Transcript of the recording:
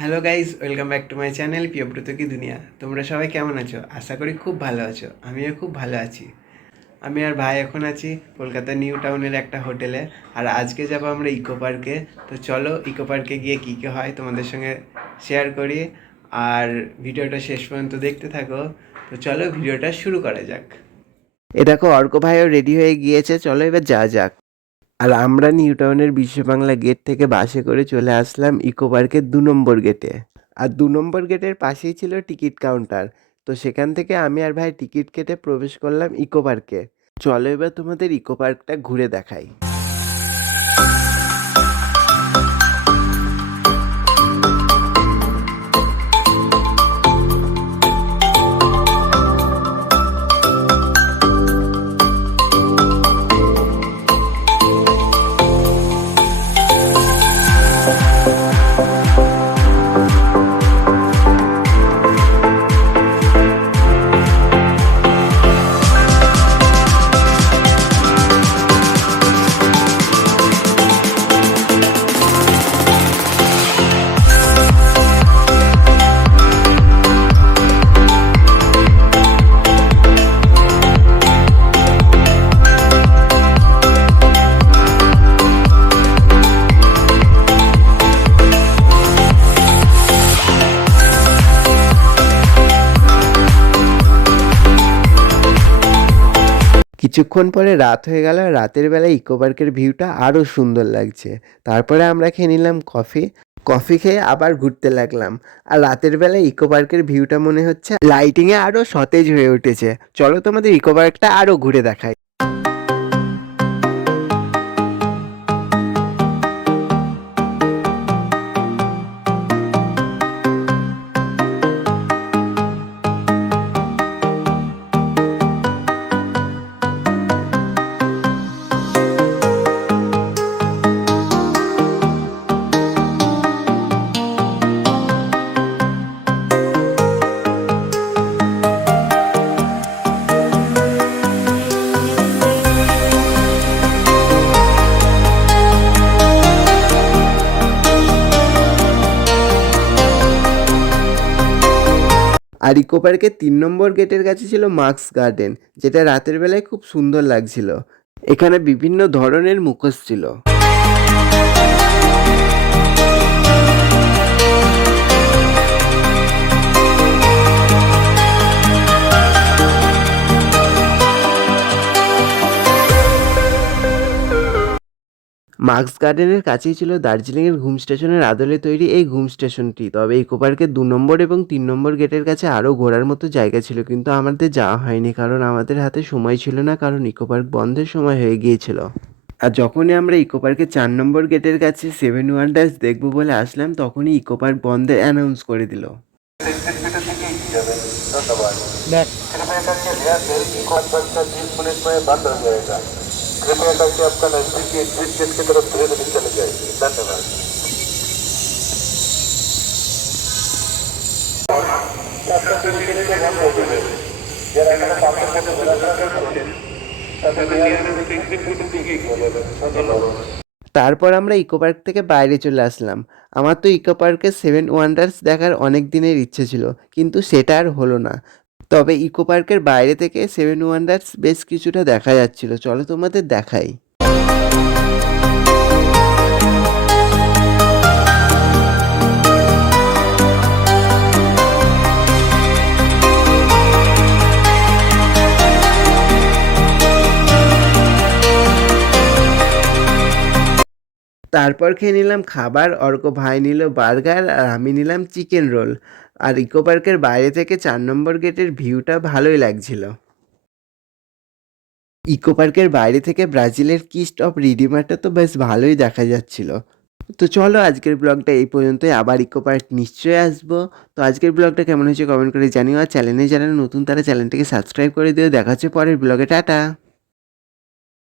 Hello guys, welcome back to my channel Priyabrata কি দুনিয়া। তোমরা সবাই কেমন আছো? আশা করি খুব ভালো আছো। আমিও খুব ভালো আছি। আমি আর ভাই এখন আছি কলকাতা নিউ টাউনের একটা হোটেলে। আর আজকে যাবো আমরা ইকো পার্কে। তো চলো ইকো পার্কে গিয়ে কী কী হয় তোমাদের সঙ্গে শেয়ার করি। আর ভিডিওটা শেষ পর্যন্ত দেখতে থাকো। তো চলো ভিডিওটা শুরু করা যাক। এ দেখো, অর্ক ভাইও রেডি হয়ে গিয়েছে, চলো এবার যাওয়া যাক। আর আমরা নিউ টাউনের বিশ্ব বাংলা গেট থেকে বাসে করে চলে আসলাম ইকো পার্কের 2 নম্বর গেটে। আর 2 নম্বর গেটের পাশেই ছিল টিকিট কাউন্টার। তো সেখান থেকে আমি আর ভাই টিকিট কেটে প্রবেশ করলাম ইকো পার্কে। চলো এবার তোমাদের ইকো পার্কটা ঘুরে দেখাই। কিছুক্ষণ পরে রাত হয়ে গেল। রাতের বেলায় ইকো পার্কের ভিউটা আরও সুন্দর লাগছে। তারপরে আমরা খেয়ে নিলাম কফি। কফি খেয়ে আবার ঘুরতে লাগলাম। আর রাতের বেলায় ইকো পার্কের ভিউটা মনে হচ্ছে লাইটিংয়ে আরও সতেজ হয়ে উঠেছে। চলো তোমাদের ইকো পার্কটা আরও ঘুরে দেখাই। আর ইকো পার্কের 3 নম্বর গেটের কাছে ছিল মার্কস গার্ডেন, যেটা রাতের বেলায় খুব সুন্দর লাগছিল। এখানে বিভিন্ন ধরনের মুখোশ ছিল। মার্কস গার্ডেনের কাছেই ছিল দার্জিলিংয়ের ঘুম স্টেশনের আদলে তৈরি এই ঘুম স্টেশনটি। তবে ইকো পার্কের 2 নম্বর এবং 3 নম্বর গেটের কাছে আরও ঘোরার মতো জায়গা ছিল, কিন্তু আমাদের যাওয়া হয়নি কারণ আমাদের হাতে সময় ছিল না, কারণ ইকো পার্ক বন্ধের সময় হয়ে গিয়েছিল। আর যখনই আমরা ইকো পার্কের 4 নম্বর গেটের কাছে 7 ওয়ান্ডার্স দেখবো বলে আসলাম, তখনই ইকো পার্ক বন্ধের অ্যানাউন্স করে দিল। कृपया करके ध्यान दें कि कौन बच्चा 30 मिनट में बंद हो जाएगा। कृपया करके आपका नजदीकी एग्जिट गेट की तरफ धीरे धीरे चले जाए। धन्यवाद। आपका सीढ़ी के बंद हो गए जरा मेरे सामने से बोला था तब धन्यवाद। তারপর আমরা ইকো পার্ক থেকে বাইরে চলে আসলাম। আমার তো ইকো পার্কের 7 ওয়ান্ডার্স দেখার অনেক দিনের ইচ্ছে ছিল, কিন্তু সেটা আর হলো না। তবে ইকো পার্কের বাইরে থেকে 7 ওয়ান্ডার্স বেশ কিছুটা দেখা যাচ্ছিল, চলো তোমাদের দেখাই। তারপর খেয়ে নিলাম খাবার। অর্ক ভাই নিল বার্গার আর আমি নিলাম চিকেন রোল। আর ইকো পার্কের বাইরে থেকে 4 নম্বর গেটের ভিউটা ভালোই লাগছিল। ইকো পার্কের বাইরে থেকে ব্রাজিলের কিস্ট অফ রিডিমারটা তো বেশ ভালোই দেখা যাচ্ছিল। তো চলো আজকের ব্লগটা এই পর্যন্তই। আবার ইকো পার্ক নিশ্চয়ই আসবো। তো আজকের ব্লগটা কেমন হয়েছে কমেন্ট করে জানিও। আর চ্যানেলে যারা নতুন তারা চ্যানেলটাকে সাবস্ক্রাইব করে দিও। দেখা হচ্ছে পরের ব্লগে। টাটা।